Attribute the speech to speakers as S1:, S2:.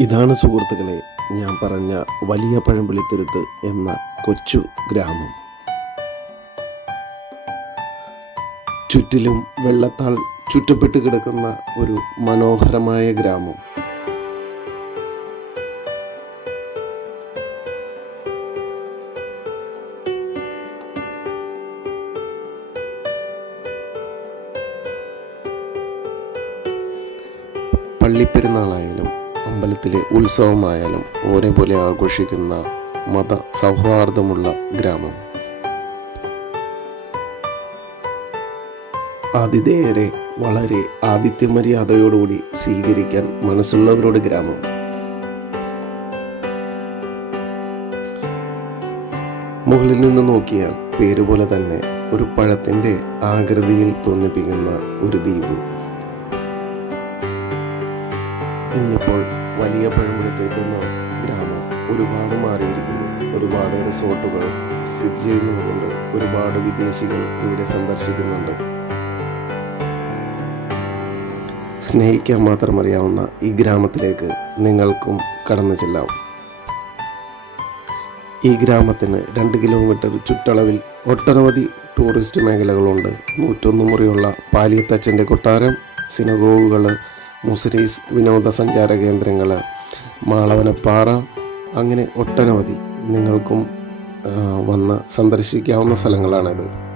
S1: ഇതാണ് സുഹൃത്തുക്കളെ ഞാൻ പറഞ്ഞ വലിയ പഴംപിളിത്തുരുത്ത് എന്ന കൊച്ചു ഗ്രാമം. ചുറ്റിലും വെള്ളത്താൽ ചുറ്റപ്പെട്ട് കിടക്കുന്ന ഒരു മനോഹരമായ ഗ്രാമം. പള്ളിപ്പെരുന്നാളായാലും അമ്പലത്തിലെ ഉത്സവമായാലും ഒരേപോലെ ആഘോഷിക്കുന്ന മത സൗഹാർദ്ദമുള്ള ഗ്രാമം. ആതിഥേയരെ വളരെ ആതിഥ്യമര്യാദയോടുകൂടി സ്വീകരിക്കാൻ മനസ്സുള്ളവരുടെ ഗ്രാമം. മുകളിൽ നിന്ന് നോക്കിയാൽ പേരുപോലെ തന്നെ ഒരു പഴത്തിന്റെ ആകൃതിയിൽ തോന്നിപ്പിക്കുന്ന ഒരു ദ്വീപ്. ഇന്നിപ്പോൾ വലിയ പഴമ്പുഴത്തേക്കുന്ന ഗ്രാമം ഒരുപാട് മാറിയിരിക്കുന്നു. ഒരുപാട് റിസോർട്ടുകൾ സ്ഥിതി ചെയ്യുന്നതുകൊണ്ട് ഒരുപാട് വിദേശികൾ ഇവിടെ സന്ദർശിക്കുന്നുണ്ട്. സ്നേഹിക്കാൻ മാത്രം അറിയാവുന്ന ഈ ഗ്രാമത്തിലേക്ക് നിങ്ങൾക്കും കടന്നു ചെല്ലാം. ഈ ഗ്രാമത്തിന് രണ്ട് കിലോമീറ്റർ ചുറ്റളവിൽ ഒട്ടനവധി ടൂറിസ്റ്റ് മേഖലകളുണ്ട്. നൂറ്റൊന്ന് മുറിയുള്ള പാലിയത്തച്ഛന്റെ കൊട്ടാരം സിനഗോഗുകൾ മുസ്രീസ് വിനോദസഞ്ചാര കേന്ദ്രങ്ങൾ മാളവനപ്പാറ അങ്ങനെ ഒട്ടനവധി നിങ്ങൾക്കും വന്ന് സന്ദർശിക്കാവുന്ന സ്ഥലങ്ങളാണിത്.